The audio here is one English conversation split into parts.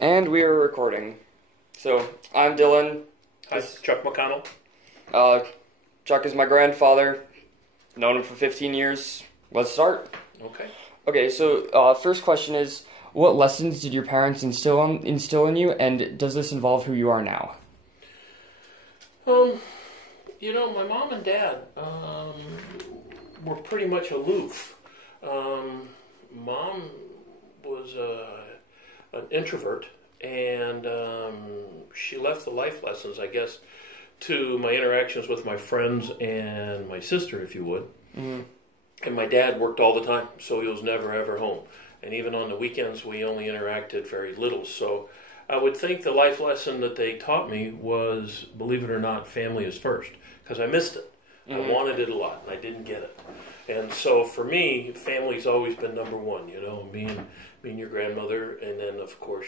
And we are recording. So, I'm Dylan. Hi, Chuck McConnell. Uh, Chuck is my grandfather. Known him for 15 years. Let's start. Okay. Okay, so first question is, what lessons did your parents instill in you, and does this involve who you are now? My mom and dad were pretty much aloof. Mom was an introvert, and she left the life lessons, I guess, to my interactions with my friends and my sister, if you would. Mm-hmm. And my dad worked all the time, so he was never ever home. And even on the weekends, we only interacted very little. So I would think the life lesson that they taught me was, believe it or not, family is first. Because I missed it. Mm-hmm. I wanted it a lot, and I didn't get it. And so for me, family's always been number one. Me and your grandmother, and then of course,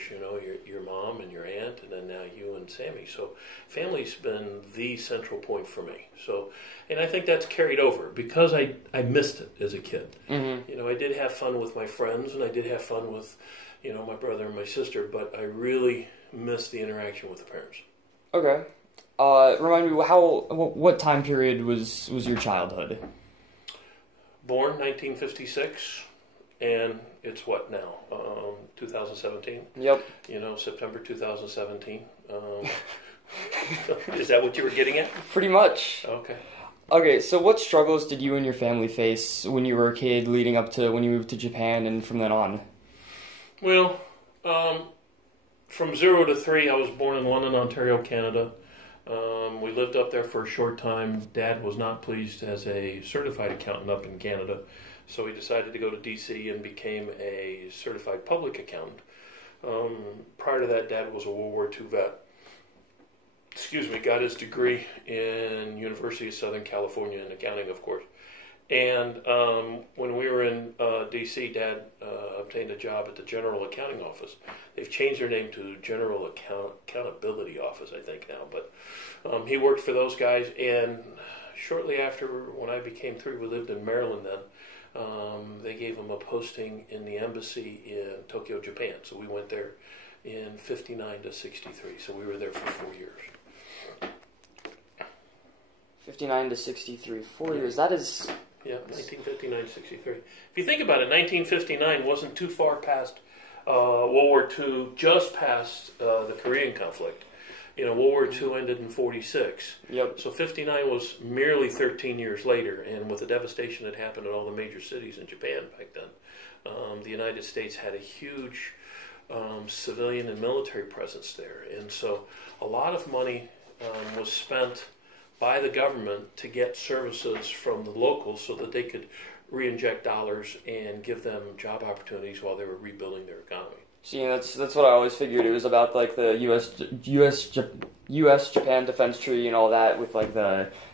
your mom and your aunt, and then now you and Sammy. So family's been the central point for me. So, and I think that's carried over because I missed it as a kid. Mm-hmm. I did have fun with my friends, and I did have fun with, my brother and my sister, but I really missed the interaction with the parents. Okay. Remind me, what time period was your childhood? Born 1956, and it's what now? 2017? Yep. September 2017. Is that what you were getting at? Pretty much. Okay. Okay, so what struggles did you and your family face when you were a kid leading up to when you moved to Japan and from then on? Well, from 0 to 3, I was born in London, Ontario, Canada. We lived up there for a short time. Dad was not pleased as a certified accountant up in Canada, so he decided to go to D.C. and became a certified public accountant. Prior to that, Dad was a World War II vet. Got his degree in University of Southern California in accounting, of course. And when we were in D.C., Dad obtained a job at the General Accounting Office. They've changed their name to General Accountability Office, I think, now. But he worked for those guys, and shortly after, when I became 3, we lived in Maryland then, they gave him a posting in the embassy in Tokyo, Japan. So we went there in 59 to 63. So we were there for 4 years. 59 to 63, 4 years. That is... Yeah, 1959-63. If you think about it, 1959 wasn't too far past World War II, just past the Korean conflict. World War II ended in 46. Yep. So 59 was merely 13 years later, and with the devastation that happened in all the major cities in Japan back then, the United States had a huge civilian and military presence there. And so a lot of money was spent by the government to get services from the locals so that they could re-inject dollars and give them job opportunities while they were rebuilding their economy. See, that's what I always figured. It was about like the U.S. Japan defense treaty and all that, with like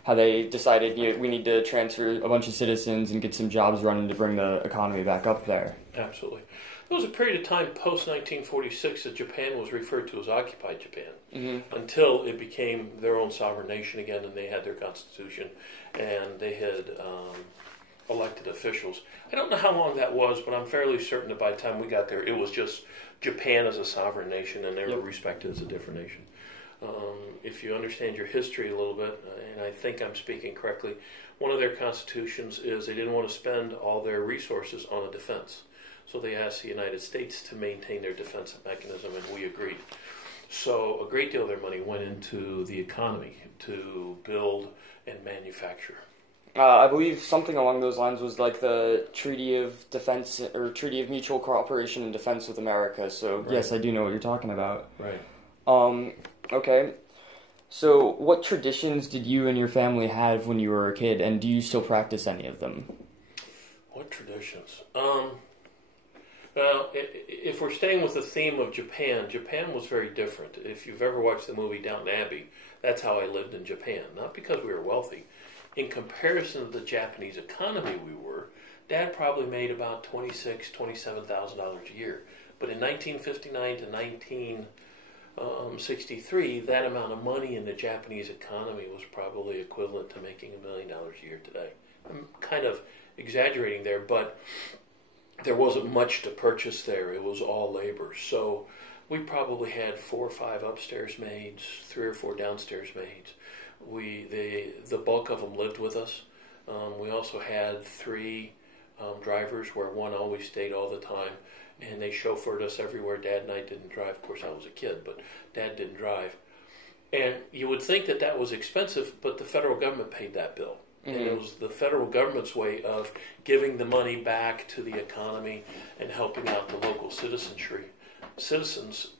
how they decided we need to transfer a bunch of citizens and get some jobs running to bring the economy back up there. Absolutely. There was a period of time post-1946 that Japan was referred to as occupied Japan until it became their own sovereign nation again, and they had their constitution and they had elected officials. I don't know how long that was, but I'm fairly certain that by the time we got there, it was just Japan as a sovereign nation, and they were respected as a different nation. If you understand your history a little bit, and I think I'm speaking correctly, one of their constitutions is they didn't want to spend all their resources on a defense. So they asked the United States to maintain their defensive mechanism, and we agreed. So a great deal of their money went into the economy to build and manufacture. I believe something along those lines was like the Treaty of Defense or Treaty of Mutual Cooperation and Defense with America. So right. Yes, I do know what you're talking about. Right. Okay. So what traditions did you and your family have when you were a kid, and do you still practice any of them? What traditions? Well, if we're staying with the theme of Japan, Japan was very different. If you've ever watched the movie Downton Abbey, that's how I lived in Japan. Not because we were wealthy. In comparison to the Japanese economy we were, Dad probably made about $26,000, $27,000 a year. But in 1959 to 1963, that amount of money in the Japanese economy was probably equivalent to making $1 million a year today. I'm kind of exaggerating there, but there wasn't much to purchase there. It was all labor. So we probably had 4 or 5 upstairs maids, 3 or 4 downstairs maids. The bulk of them lived with us. We also had 3 drivers, where one always stayed all the time, and they chauffeured us everywhere. Dad and I didn't drive. Of course, I was a kid, but Dad didn't drive. And you would think that was expensive, but the federal government paid that bill. Mm-hmm. And it was the federal government's way of giving the money back to the economy and helping out the local citizens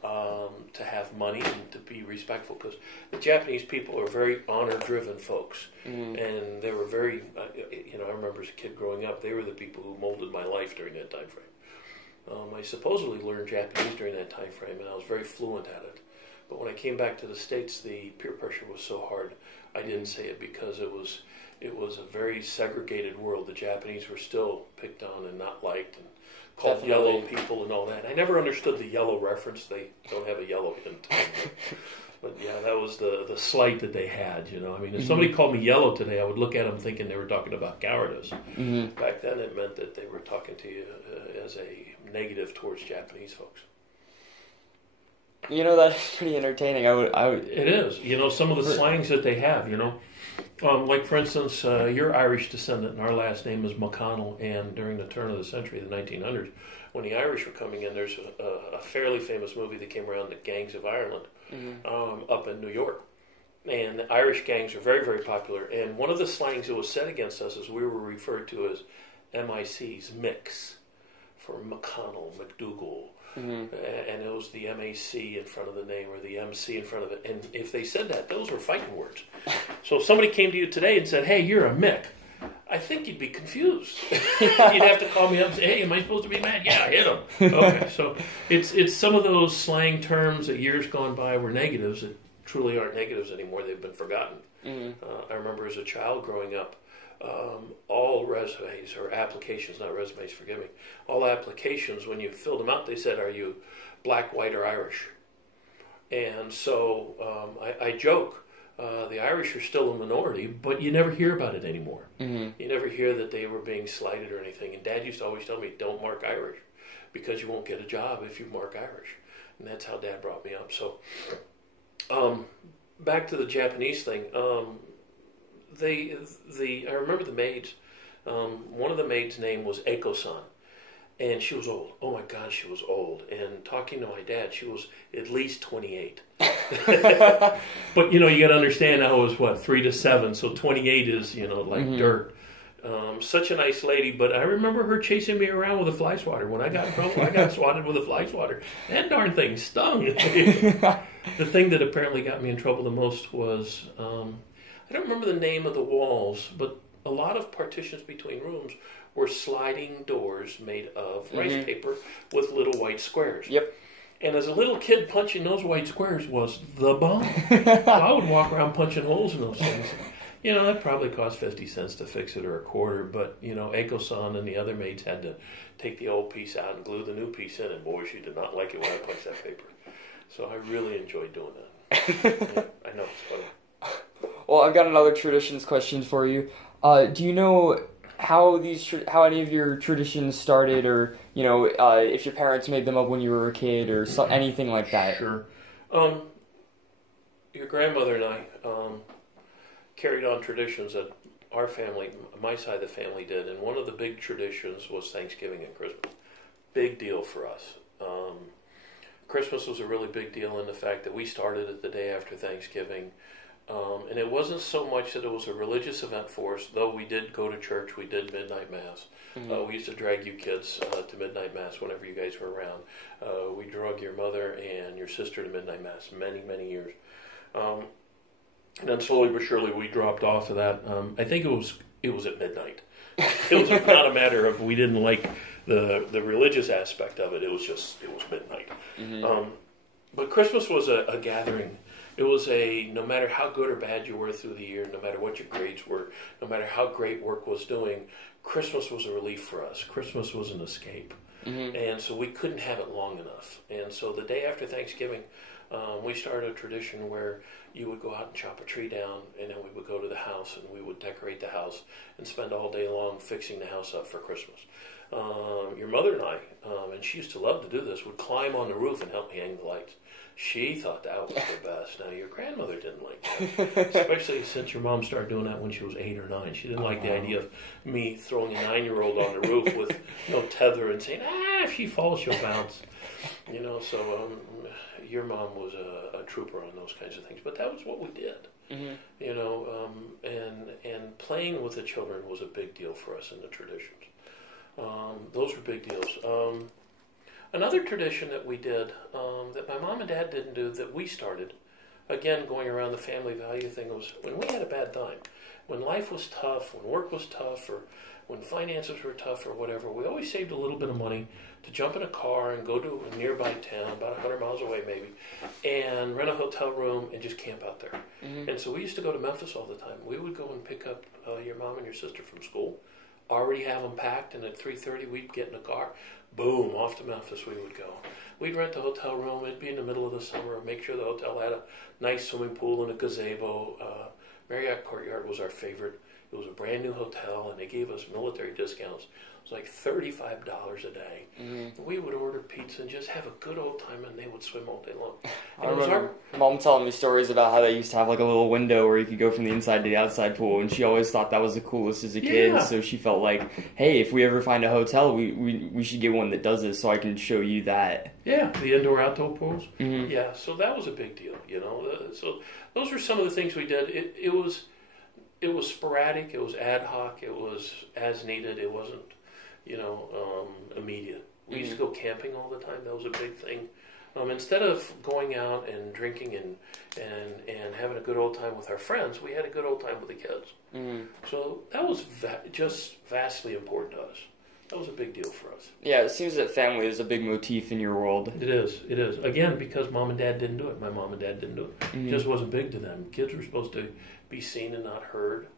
to have money and to be respectful, because the Japanese people are very honor-driven folks. Mm-hmm. And they were very, I remember as a kid growing up, they were the people who molded my life during that time frame. I supposedly learned Japanese during that time frame, and I was very fluent at it. But when I came back to the States, the peer pressure was so hard, I didn't say it, because it was a very segregated world. The Japanese were still picked on and not liked, and called yellow people and all that. I never understood the yellow reference. They don't have a yellow hint. But yeah, that was the slight that they had, I mean, if somebody called me yellow today, I would look at them thinking they were talking about cowardice. Mm-hmm. Back then, it meant that they were talking to you as a negative towards Japanese folks. That's pretty entertaining. I would. It is. Some of the slangs that they have, like, for instance, you're Irish descendant, and our last name is McConnell, and during the turn of the century, the 1900s, when the Irish were coming in, there's a fairly famous movie that came around, The Gangs of Ireland, up in New York. And the Irish gangs are very, very popular, and one of the slangs that was said against us is we were referred to as MICs, Mix, for McConnell, McDougall. Mm-hmm. And it was the MAC in front of the name, or the MC in front of it. And if they said that, those were fighting words. So if somebody came to you today and said, "Hey, you're a Mick," I think you'd be confused. You'd have to call me up and say, "Hey, am I supposed to be mad?" "Yeah, hit him." Okay, so it's some of those slang terms that years gone by were negatives that truly aren't negatives anymore. They've been forgotten. Mm-hmm. I remember as a child growing up, all resumes or applications, not resumes, forgive me, all applications, when you filled them out, they said, "Are you black, white, or Irish?" And so I joke, the Irish are still a minority, but you never hear about it anymore. Mm-hmm. You never hear that they were being slighted or anything. And Dad used to always tell me, "Don't mark Irish, because you won't get a job if you mark Irish." And that's how Dad brought me up. So back to the Japanese thing. I remember the maids. One of the maids' name was Eiko-san, and she was old. Oh my God, she was old. And talking to my dad, she was at least 28. But you got to understand, I was 3 to 7, so 28 is like dirt. Such a nice lady, but I remember her chasing me around with a fly swatter. When I got in trouble, I got swatted with a fly swatter. That darn thing stung. The thing that apparently got me in trouble the most was, I don't remember the name of the walls, but a lot of partitions between rooms were sliding doors made of rice paper with little white squares. Yep. And as a little kid, punching those white squares was the bomb. So I would walk around punching holes in those things. That probably cost 50 cents to fix it, or a quarter, but, Eiko-san and the other maids had to take the old piece out and glue the new piece in, and boy, she did not like it when I punched that paper. So I really enjoyed doing that. Yeah, I know, it's funny. Well, I've got another traditions question for you. Do you know how any of your traditions started, or if your parents made them up when you were a kid, or anything like that? Sure. Your grandmother and I carried on traditions that our family, my side of the family, did, and one of the big traditions was Thanksgiving and Christmas. Big deal for us. Christmas was a really big deal in the fact that we started it the day after Thanksgiving. And it wasn't so much that it was a religious event for us, though we did go to church, we did midnight mass. Mm-hmm. We used to drag you kids to midnight mass whenever you guys were around. We drug your mother and your sister to midnight mass many, many years. And then slowly but surely we dropped off of that. I think it was at midnight. It was not a matter of we didn't like the religious aspect of it. It was midnight. Mm-hmm. But Christmas was a gathering. It was no matter how good or bad you were through the year, no matter what your grades were, no matter how great work was doing, Christmas was a relief for us. Christmas was an escape. Mm-hmm. And so we couldn't have it long enough. And so the day after Thanksgiving, we started a tradition where you would go out and chop a tree down, and then we would go to the house and we would decorate the house and spend all day long fixing the house up for Christmas. Your mother and I, and she used to love to do this, would climb on the roof and help me hang the lights. She thought that was the best. Now, your grandmother didn't like that, especially since your mom started doing that when she was 8 or 9. She didn't like the idea of me throwing a 9-year-old on the roof with no tether and saying, if she falls, she'll bounce. So your mom was a trooper on those kinds of things. But that was what we did. Mm-hmm. And playing with the children was a big deal for us in the traditions. Those were big deals. Another tradition that we did that my mom and dad didn't do that we started, again going around the family value thing, was when we had a bad time, when life was tough, when work was tough, or when finances were tough or whatever, we always saved a little bit of money to jump in a car and go to a nearby town, about 100 miles away maybe, and rent a hotel room and just camp out there. Mm-hmm. And so we used to go to Memphis all the time. We would go and pick up your mom and your sister from school, already have them packed, and at 3:30 we'd get in a car, boom, off to Memphis we would go. We'd rent the hotel room. It'd be in the middle of the summer. Make sure the hotel had a nice swimming pool and a gazebo. Marriott Courtyard was our favorite. It was a brand new hotel, and they gave us military discounts. It was like $35 a day. Mm-hmm. We would order pizza and just have a good old time, and they would swim all day long. I remember Mom telling me stories about how they used to have like a little window where you could go from the inside to the outside pool, and she always thought that was the coolest as a kid. Yeah. So she felt like, hey, if we ever find a hotel, we should get one that does this so I can show you that. Yeah, the indoor-outdoor pools. Mm-hmm. Yeah, so that was a big deal, So those were some of the things we did. It was sporadic. It was ad hoc. It was as needed. It wasn't, immediate. We used to go camping all the time. That was a big thing. Instead of going out and drinking and having a good old time with our friends, we had a good old time with the kids. Mm-hmm. So that was just vastly important to us. That was a big deal for us. Yeah, it seems that family is a big motif in your world. It is. Again, because mom and dad didn't do it. My mom and dad didn't do it. Mm-hmm. It just wasn't big to them. Kids were supposed to be seen and not heard.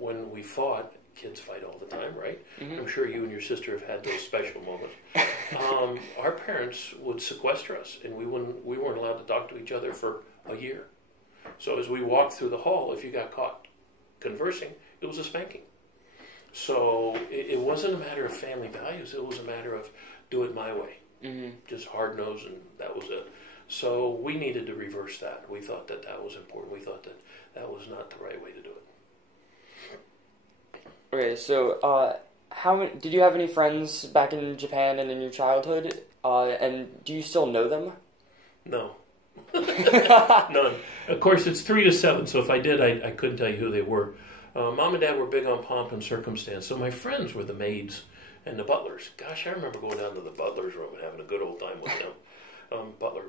When we fought, kids fight all the time, right? Mm-hmm. I'm sure you and your sister have had those special moments. Our parents would sequester us, and we weren't allowed to talk to each other for a year. So as we walked through the hall, if you got caught conversing, it was a spanking. So it wasn't a matter of family values. It was a matter of do it my way. Mm-hmm. Just hard-nosed, and that was it. So we needed to reverse that. We thought that was important. We thought that was not the right way to do it. Okay, so did you have any friends back in Japan and in your childhood? And do you still know them? No. None. Of course, it's 3 to 7, so if I did, I couldn't tell you who they were. Mom and Dad were big on pomp and circumstance, so my friends were the maids and the butlers. Gosh, I remember going down to the butler's room and having a good old time with them. Butler,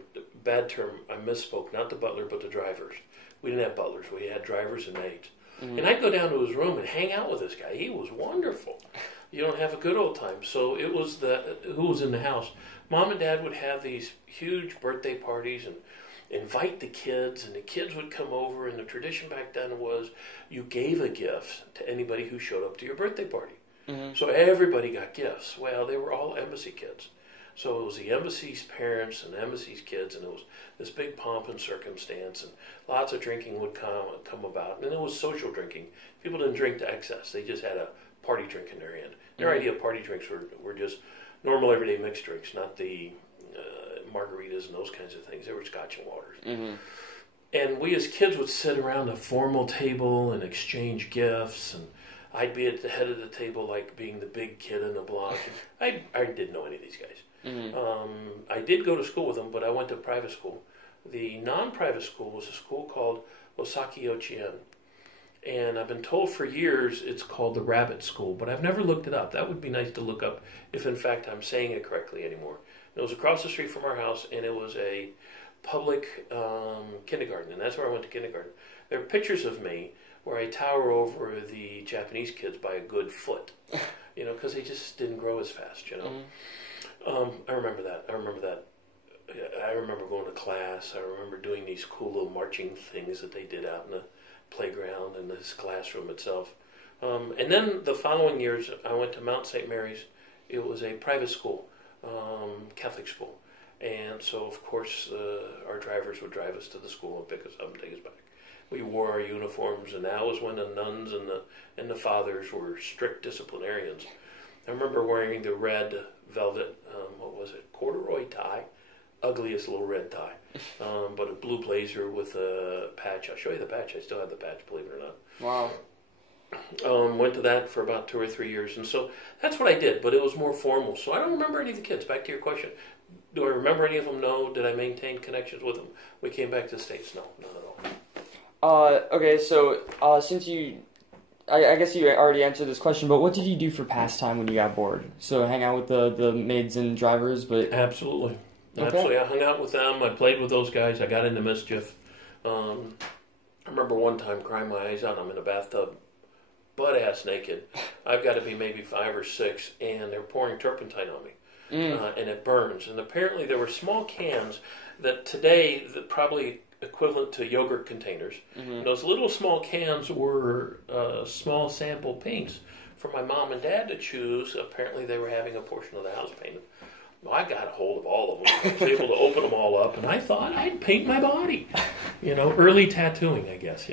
bad term, I misspoke, not the butler, but the drivers. We didn't have butlers, we had drivers and maids. Mm-hmm. And I'd go down to his room and hang out with this guy. He was wonderful. Have a good old time. So it was who was in the house. Mom and Dad would have these huge birthday parties and invite the kids, and the kids would come over, and the tradition back then was you gave a gift to anybody who showed up to your birthday party. Mm-hmm. So everybody got gifts. Well, they were all embassy kids. So it was the embassy's parents and the embassy's kids, and it was this big pomp and circumstance, and lots of drinking would come about. And it was social drinking. People didn't drink to excess. They just had a party drink in their hand. Their idea of party drinks were just normal everyday mixed drinks, not the margaritas and those kinds of things. They were scotch and waters. Mm-hmm. And we as kids would sit around a formal table and exchange gifts, and I'd be at the head of the table like being the big kid in the block. I didn't know any of these guys. Mm-hmm. I did go to school with them, but I went to private school. The non-private school was a school called Osaki Yochien. And I've been told for years it's called the Rabbit School, but I've never looked it up. That would be nice to look up if, in fact, I'm saying it correctly anymore. It was across the street from our house, and it was a public kindergarten, and that's where I went to kindergarten. There are pictures of me where I tower over the Japanese kids by a good foot, because they just didn't grow as fast, Mm-hmm. I remember that. I remember going to class. I remember doing these cool little marching things that they did out in the playground and this classroom itself. And then the following years, I went to Mount St. Mary's. It was a private school, Catholic school. And so, of course, our drivers would drive us to the school and pick us up and take us back. We wore our uniforms, and that was when the nuns and the fathers were strict disciplinarians. I remember wearing the red velvet, what was it, corduroy tie, ugliest little red tie, but a blue blazer with a patch. I'll show you the patch. I still have the patch, believe it or not. Wow. Went to that for about 2 or 3 years, and so that's what I did, but it was more formal. So I don't remember any of the kids. Back to your question, do I remember any of them? No. Did I maintain connections with them? We came back to the States? No, none at all. Okay, so since I guess you already answered this question, but what did you do for pastime when you got bored? So hang out with the maids and drivers, but... Absolutely. Okay. Absolutely. I hung out with them. I played with those guys. I got into mischief. I remember one time crying my eyes out. I'm in a bathtub, butt-ass naked. I've got to be maybe 5 or 6, and they're pouring turpentine on me. And it burns. And apparently there were small cans that today, that probably equivalent to yogurt containers. And those little small cans were small sample paints for my mom and dad to choose. Apparently they were having a portion of the house painted. Well, I got a hold of all of them. I was able to open them all up, and I thought I'd paint my body. Early tattooing, I guess,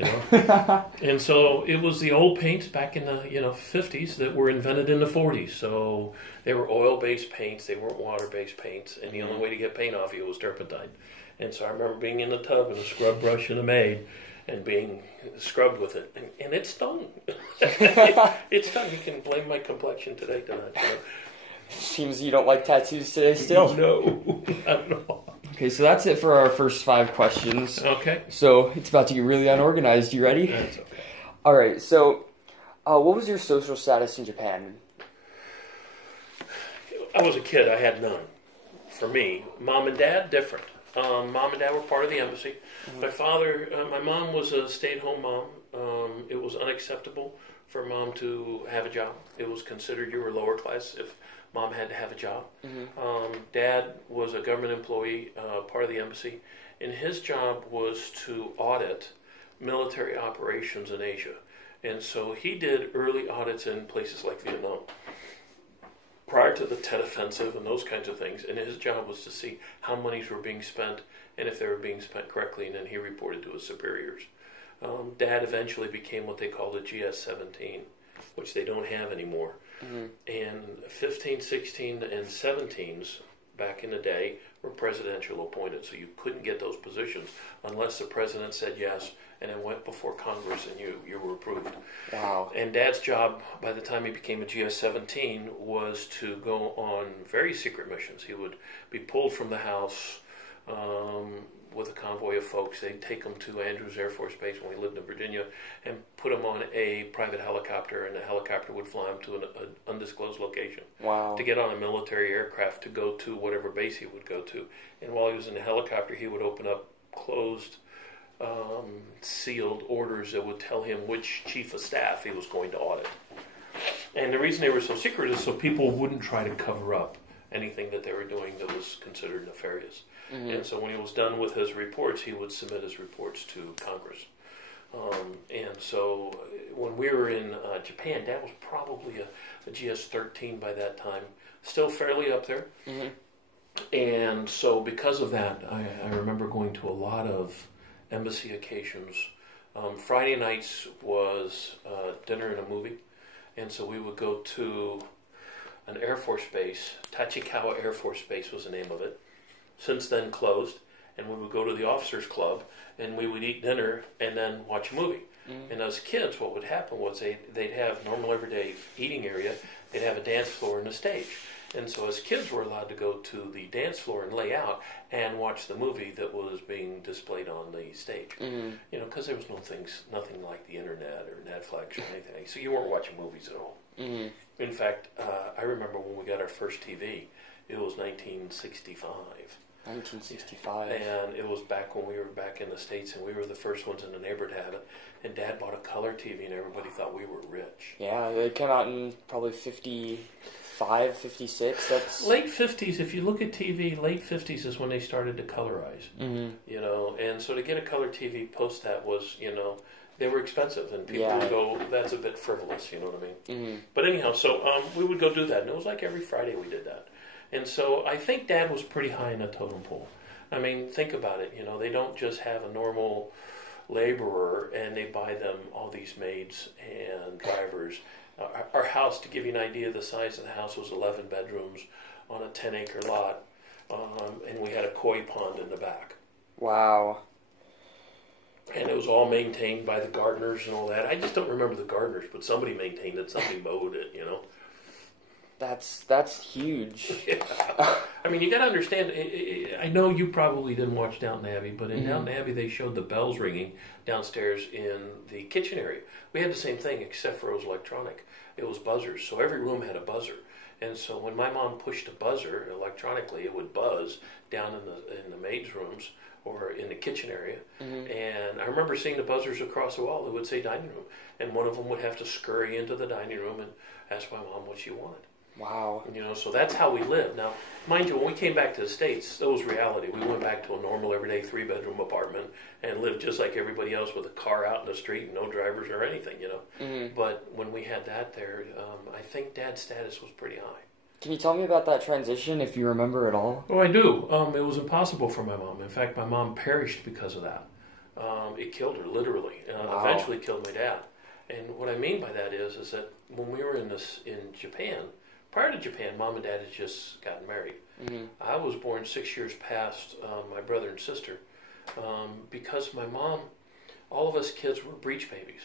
And so it was the old paints back in the, 50s that were invented in the 40s. So they were oil-based paints. They weren't water-based paints. And the only way to get paint off you was turpentine. And so I remember being in the tub and a scrub brush and a maid and being scrubbed with it. And it stung. It stung. You can blame my complexion today to that, Seems you don't like tattoos today still. No, not at all. Okay, so that's it for our first 5 questions. Okay. So it's about to get really unorganized. You ready? That's okay. All right, so what was your social status in Japan? I was a kid. I had none. For me, mom and dad, different. Mom and dad were part of the embassy. My mom was a stay-at-home mom. It was unacceptable for mom to have a job. It was considered you were lower class if mom had to have a job. Dad was a government employee, part of the embassy, and his job was to audit military operations in Asia. And so he did early audits in places like Vietnam prior to the Tet Offensive and those kinds of things. And his job was to see how monies were being spent and if they were being spent correctly, and then he reported to his superiors. Dad eventually became what they call the GS-17, which they don't have anymore. And 15, 16, and 17s back in the day were presidential appointed, so you couldn't get those positions unless the president said yes, and it went before Congress and you were approved. Wow. And Dad's job, by the time he became a GS-17, was to go on very secret missions. He would be pulled from the house with a convoy of folks. They'd take him to Andrews Air Force Base when we lived in Virginia and put him on a private helicopter, and the helicopter would fly him to an undisclosed location. Wow. To get on a military aircraft to go to whatever base he would go to. And while he was in the helicopter, he would open up closed, sealed orders that would tell him which chief of staff he was going to audit. And the reason they were so secret is so people wouldn't try to cover up anything that they were doing that was considered nefarious. And so when he was done with his reports, he would submit his reports to Congress. And so when we were in Japan, Dad was probably a GS-13 by that time, still fairly up there. And so because of that, I remember going to a lot of embassy occasions. Friday nights was dinner and a movie. And so we would go to an Air Force base. Tachikawa Air Force Base was the name of it. Since then closed. And we would go to the officers club and we would eat dinner and then watch a movie. And as kids, what would happen was they'd have normal everyday eating area. They'd have a dance floor and a stage. And so as kids were allowed to go to the dance floor and lay out and watch the movie that was being displayed on the stage. Because there was nothing like the internet or Netflix or anything. So you weren't watching movies at all. In fact, I remember when we got our first TV, it was 1965. 1965. And it was back when we were back in the States, and we were the first ones in the neighborhood to have it. And Dad bought a color TV, and everybody thought we were rich. Yeah, they came out in probably 55, 56. That's late 50s. If you look at TV, late 50s is when they started to colorize. And so to get a color TV post that was, they were expensive, and people would go, that's a bit frivolous, you know what I mean? But anyhow, so we would go do that, and it was like every Friday we did that. And so I think Dad was pretty high in the totem pole. I mean, think about it. They don't just have a normal laborer and they buy them all these maids and drivers Our house, to give you an idea, the size of the house was 11 bedrooms on a 10-acre lot, and we had a koi pond in the back. Wow. And it was all maintained by the gardeners and all that. I just don't remember the gardeners, but somebody maintained it, somebody mowed it, you know. That's huge. Yeah. I mean, you got to understand. I know you probably didn't watch Downton Abbey, but in Downton Abbey they showed the bells ringing downstairs in the kitchen area. We had the same thing, except for it was electronic. It was buzzers, so every room had a buzzer. And so when my mom pushed a buzzer electronically, it would buzz down in the maids' rooms or in the kitchen area. And I remember seeing the buzzers across the wall that would say dining room, and one of them would have to scurry into the dining room and ask my mom what she wanted. Wow. You know, so that's how we lived. Now, mind you, when we came back to the States, that was reality. We went back to a normal, everyday 3-bedroom apartment and lived just like everybody else with a car out in the street and no drivers or anything, you know. But when we had that there, I think Dad's status was pretty high. Can you tell me about that transition, if you remember at all? Oh, I do. It was impossible for my mom. In fact, my mom perished because of that. It killed her, literally. Wow. Eventually killed my dad. And what I mean by that is that when we were in Japan, prior to Japan, Mom and Dad had just gotten married. I was born 6 years past my brother and sister because my mom, all of us kids were breech babies.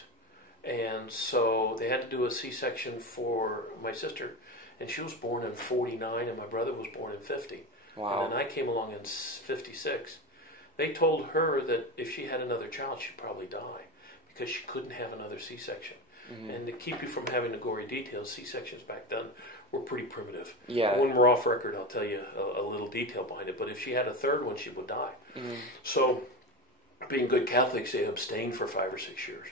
And so they had to do a C-section for my sister. And she was born in 49 and my brother was born in 50. Wow. And then I came along in 56. They told her that if she had another child, she'd probably die because she couldn't have another C-section. And to keep you from having the gory details, C-sections back then were pretty primitive. Yeah. When we're off record, I'll tell you a little detail behind it. But if she had a third one, she would die. So, being good Catholics, they abstained for 5 or 6 years.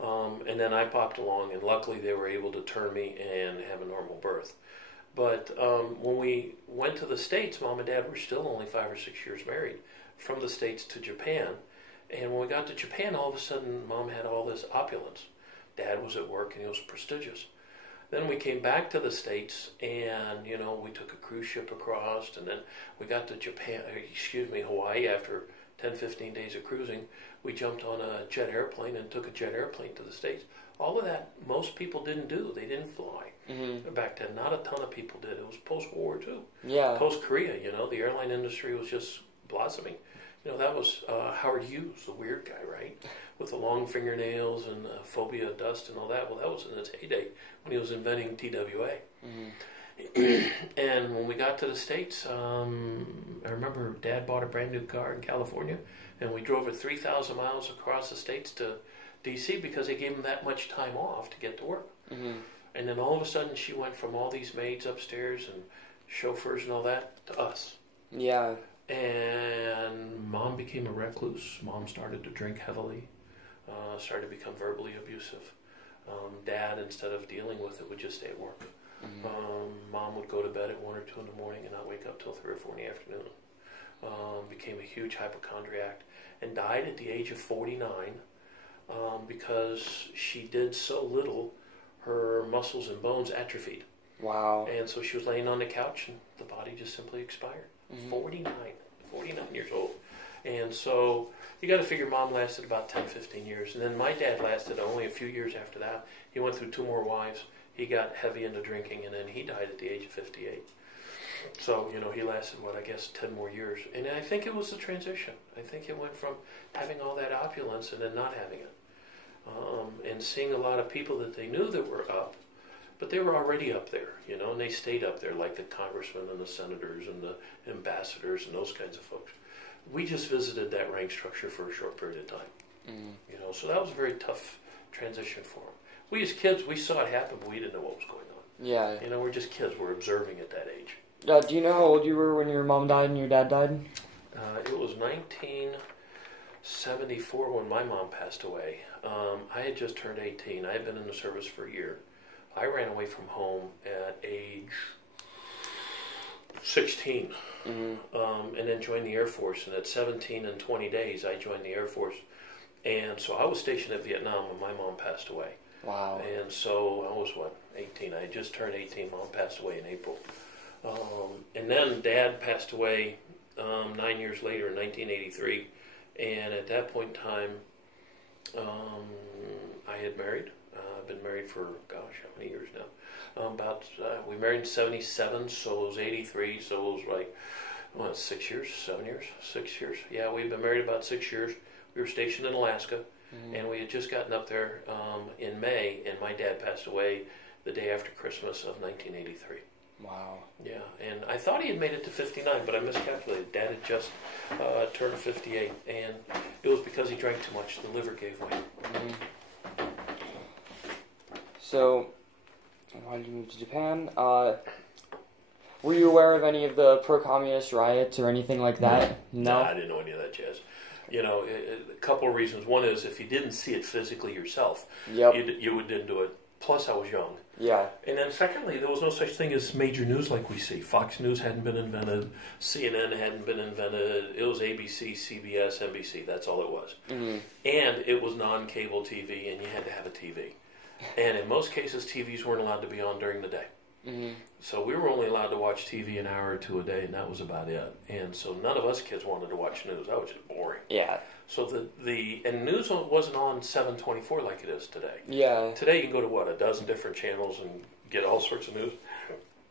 And then I popped along, and luckily they were able to turn me and have a normal birth. But when we went to the States, Mom and Dad were still only 5 or 6 years married, from the States to Japan. And when we got to Japan, all of a sudden, Mom had all this opulence. Dad was at work, and he was prestigious. Then we came back to the States, and, you know, we took a cruise ship across, and then we got to Hawaii after 10, 15 days of cruising. We jumped on a jet airplane and took a jet airplane to the States. All of that, most people didn't do. They didn't fly. Back then, not a ton of people did. It was post-World War II. Yeah. Post-Korea, you know, the airline industry was just blossoming. You know, that was Howard Hughes, the weird guy, right? With the long fingernails and phobia of dust and all that. Well, that was in its heyday when he was inventing TWA. And when we got to the States, I remember Dad bought a brand new car in California, and we drove it 3,000 miles across the States to D.C. because they gave him that much time off to get to work. And then all of a sudden, she went from all these maids upstairs and chauffeurs and all that to us. Yeah. And Mom became a recluse. Mom started to drink heavily, started to become verbally abusive. Dad, instead of dealing with it, would just stay at work. Mom would go to bed at 1 or 2 in the morning and not wake up till 3 or 4 in the afternoon. Became a huge hypochondriac and died at the age of 49 because she did so little, her muscles and bones atrophied. Wow. And so she was laying on the couch and the body just simply expired. 49 years old. And so you got to figure Mom lasted about 10, 15 years. And then my dad lasted only a few years after that. He went through 2 more wives. He got heavy into drinking, and then he died at the age of 58. So, you know, he lasted, 10 more years. And I think it was the transition. I think it went from having all that opulence and then not having it. And seeing a lot of people that they knew that were up, but they were already up there, you know, and they stayed up there, like the congressmen and the senators and the ambassadors and those kinds of folks. We just visited that rank structure for a short period of time, you know, so that was a very tough transition for them. We as kids, we saw it happen, but we didn't know what was going on. Yeah. You know, we're just kids. We're observing at that age. Do you know how old you were when your mom died and your dad died? It was 1974 when my mom passed away. I had just turned 18. I had been in the service for a year. I ran away from home at age 16 and then joined the Air Force. And at 17 and 20 days, I joined the Air Force. And so I was stationed at Vietnam when my mom passed away. Wow. And so I was, 18? I had just turned 18. Mom passed away in April. And then Dad passed away 9 years later in 1983. And at that point in time, I had married, I've been married for, gosh, how many years now? We married in 77, so it was 83, so it was like, 6 years, 7 years, 6 years. Yeah, we've been married about 6 years. We were stationed in Alaska, and we had just gotten up there in May, and my dad passed away the day after Christmas of 1983. Wow. Yeah, and I thought he had made it to 59, but I miscalculated. Dad had just turned 58, and it was because he drank too much. The liver gave way. So, why did you move to Japan? Were you aware of any of the pro-communist riots or anything like that? No, I didn't know any of that jazz. You know, a couple of reasons. One is if you didn't see it physically yourself, you didn't do it. Plus, I was young. Yeah. And then secondly, there was no such thing as major news like we see. Fox News hadn't been invented. CNN hadn't been invented. It was ABC, CBS, NBC. That's all it was. And it was non-cable TV, and you had to have a TV. And in most cases, TVs weren't allowed to be on during the day. So we were only allowed to watch TV an hour or two a day, and that was about it. And so none of us kids wanted to watch news. That was just boring. Yeah. So and news wasn't on 7/24 like it is today. Yeah. Today you can go to a dozen different channels and get all sorts of news.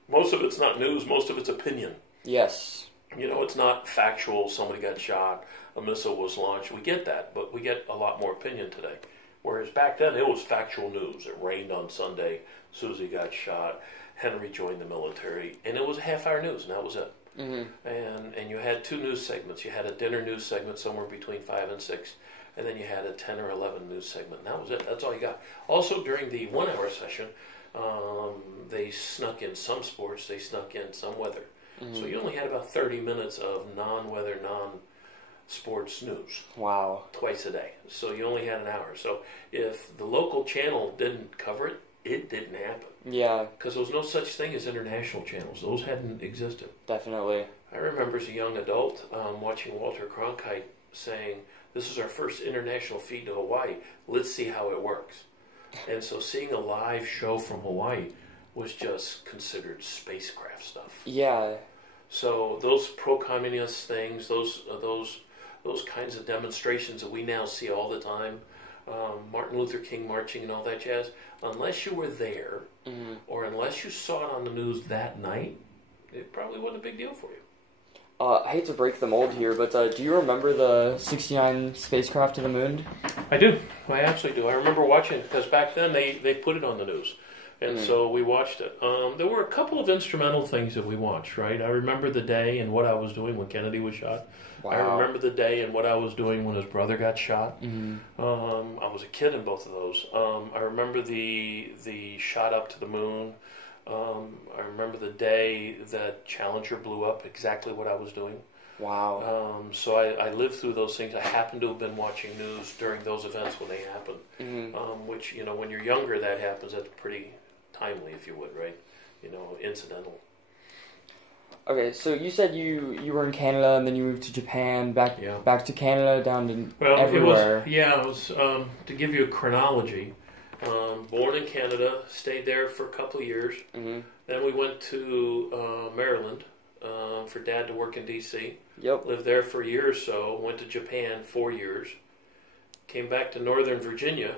Most of it's not news. Most of it's opinion. Yes. You know, it's not factual. Somebody got shot. A missile was launched. We get that, but we get a lot more opinion today. Whereas back then it was factual news. It rained on Sunday. Susie got shot. Henry joined the military, and it was a half-hour news, and that was it. And you had two news segments. You had a dinner news segment somewhere between 5 and 6, and then you had a 10 or 11 news segment, and that was it. That's all you got. Also, during the 1 hour session, they snuck in some sports, they snuck in some weather. So you only had about 30 minutes of non-weather, non-sports news. Wow. Twice a day. So you only had an hour. So if the local channel didn't cover it, it didn't happen. Yeah. Because there was no such thing as international channels. Those hadn't existed. Definitely. I remember as a young adult watching Walter Cronkite saying, "This is our first international feed to Hawaii. Let's see how it works." And so seeing a live show from Hawaii was just considered spacecraft stuff. Yeah. So those pro-communist things, those kinds of demonstrations that we now see all the time, Martin Luther King marching and all that jazz, unless you were there or unless you saw it on the news that night, it probably wasn't a big deal for you. I hate to break the mold here, but do you remember the 69 spacecraft to the moon? I do. I absolutely do. I remember watching it because back then they put it on the news. And so we watched it. There were a couple of instrumental things that we watched, right? I remember the day and what I was doing when Kennedy was shot. Wow. I remember the day and what I was doing when his brother got shot. I was a kid in both of those. I remember the shot up to the moon. I remember the day that Challenger blew up, exactly what I was doing. Wow. So I lived through those things. I happened to have been watching news during those events when they happened, which, you know, when you're younger, that happens. That's pretty timely, if you would, right? You know, incidental. Okay, so you said you were in Canada and then you moved to Japan, back to Canada, down to everywhere. It was to give you a chronology. Born in Canada, stayed there for a couple of years. Then we went to Maryland for Dad to work in D.C. Yep. Lived there for a year or so. Went to Japan 4 years. Came back to Northern Virginia.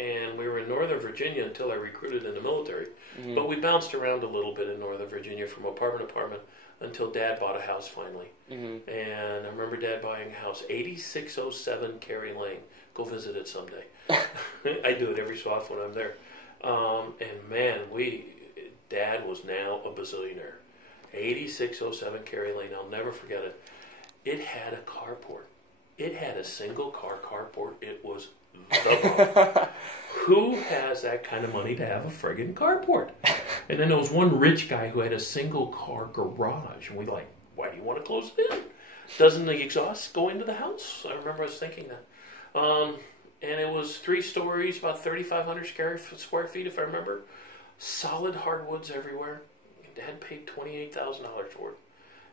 And we were in Northern Virginia until I recruited in the military. But we bounced around a little bit in Northern Virginia from apartment to apartment until Dad bought a house finally. And I remember Dad buying a house, 8607 Cary Lane. Go visit it someday. I do it every so often when I'm there. And man, Dad was now a bazillionaire. 8607 Cary Lane, I'll never forget it. It had a carport. It had a single car carport. It was the bomb. Who has that kind of money to have a friggin' carport? And then there was one rich guy who had a single car garage. And we like, why do you want to close it in? Doesn't the exhaust go into the house? I remember us thinking that. And it was 3 stories, about 3,500 square feet, if I remember. Solid hardwoods everywhere. Dad paid $28,000 for it.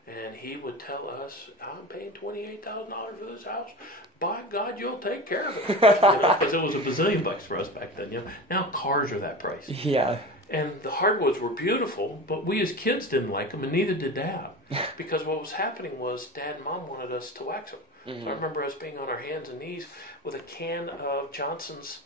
And he would tell us, I'm paying $28,000 for this house. By God, you'll take care of it. Because it was a bazillion bucks for us back then. You know, now cars are that price. Yeah. And the hardwoods were beautiful, but we as kids didn't like them, and neither did Dad. Because what was happening was Dad and Mom wanted us to wax them. So I remember us being on our hands and knees with a can of Johnson's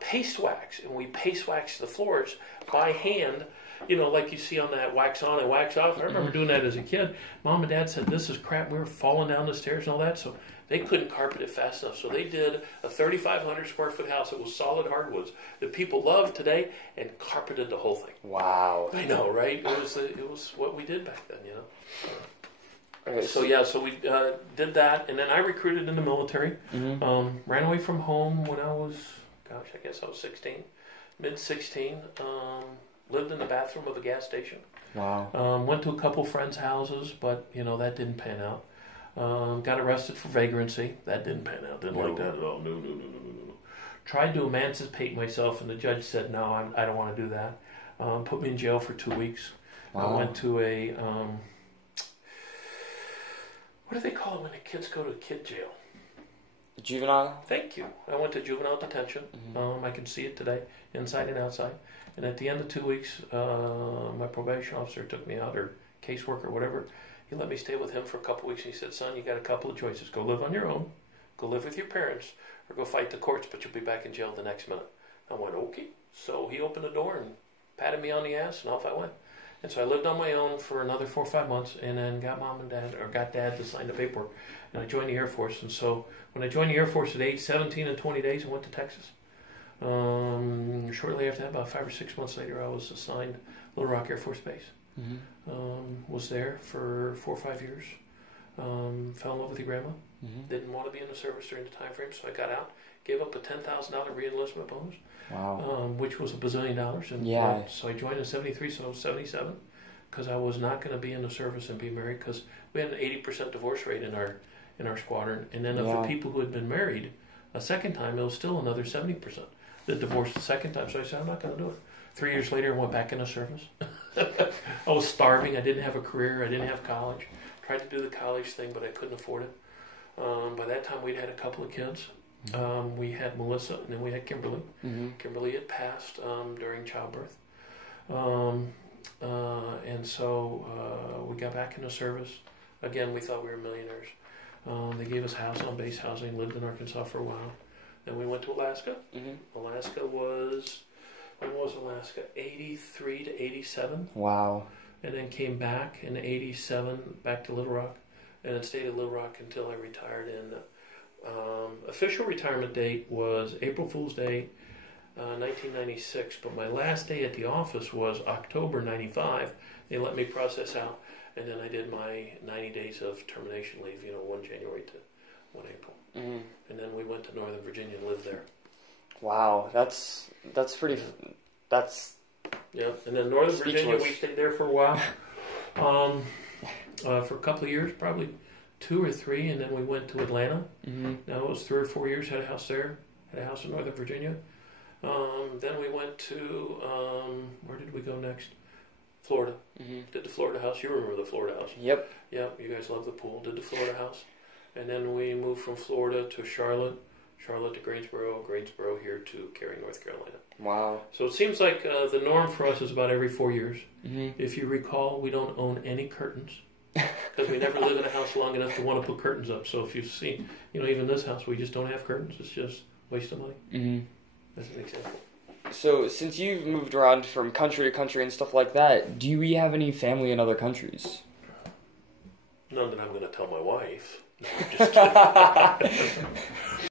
paste wax, and we paste wax the floors by hand. Like you see on that wax on and wax off. I remember doing that as a kid. Mom and Dad said, this is crap. We were falling down the stairs and all that, so they couldn't carpet it fast enough. So they did a 3,500 square foot house. It was solid hardwoods that people love today, and carpeted the whole thing. Wow. I know, right? It was what we did back then, Okay, So we did that, and then I recruited in the military. Ran away from home when I was, I guess I was 16, mid-16. Lived in the bathroom of a gas station. Wow. Went to a couple friends' houses, but that didn't pan out. Got arrested for vagrancy. That didn't pan out. Didn't like that at all. No. Tried to emancipate myself, and the judge said, no, I don't want to do that. Put me in jail for 2 weeks. Wow. I went to a, what do they call it when the kids go to kid jail? Juvenile? Thank you. I went to juvenile detention. I can see it today, inside and outside. And at the end of 2 weeks, my probation officer took me out, or caseworker, whatever. He let me stay with him for a couple weeks. And he said, son, you got a couple of choices. Go live on your own, go live with your parents, or go fight the courts, but you'll be back in jail the next minute. I went, okay. So he opened the door and patted me on the ass, and off I went. And so I lived on my own for another 4 or 5 months, and then got Dad to sign the paperwork. And I joined the Air Force. And so when I joined the Air Force at age 17 and 20 days, I went to Texas. Shortly after that, about 5 or 6 months later, I was assigned Little Rock Air Force Base. Was there for 4 or 5 years. Fell in love with your grandma. Didn't want to be in the service during the time frame, so I got out. Gave up a $10,000 re-enlistment bonus. Wow. Which was $1 billion. And so I joined in 73, so I was 77, because I was not going to be in the service and be married, because we had an 80% divorce rate in our squadron. And then of the people who had been married a second time, it was still another 70% that divorced the second time. So I said, I'm not going to do it. 3 years later, I went back in the service. I was starving. I didn't have a career. I didn't have college. Tried to do the college thing, but I couldn't afford it. By that time, we'd had a couple of kids. We had Melissa, and then we had Kimberly. Kimberly had passed during childbirth. And so we got back in the service. Again, we thought we were millionaires. They gave us house on base housing, lived in Arkansas for a while. Then we went to Alaska. Alaska was, when was Alaska? 83 to 87. Wow. And then came back in 87, back to Little Rock. And then stayed at Little Rock until I retired. And official retirement date was April Fool's Day, 1996. But my last day at the office was October 95. They let me process out. And then I did my 90 days of termination leave, 1 January to 1 April. And then we went to Northern Virginia and lived there. Wow, that's pretty. That's yeah. And then Northern speechless. Virginia, we stayed there for a while, for a couple of years, probably 2 or 3, and then we went to Atlanta. Now it was 3 or 4 years. Had a house there. Had a house in Northern Virginia. Then we went to where did we go next? Florida. Did the Florida house. You remember the Florida house? Yep. Yep. You guys love the pool. Did the Florida house. And then we moved from Florida to Charlotte to Greensboro here to Cary, North Carolina. Wow. So it seems like the norm for us is about every 4 years. If you recall, we don't own any curtains because we never live in a house long enough to want to put curtains up. So if you've seen, even this house, we just don't have curtains. It's just a waste of money. That's an example. So since you've moved around from country to country and stuff like that, do you have any family in other countries? None that I'm going to tell my wife. No, I'm just kidding.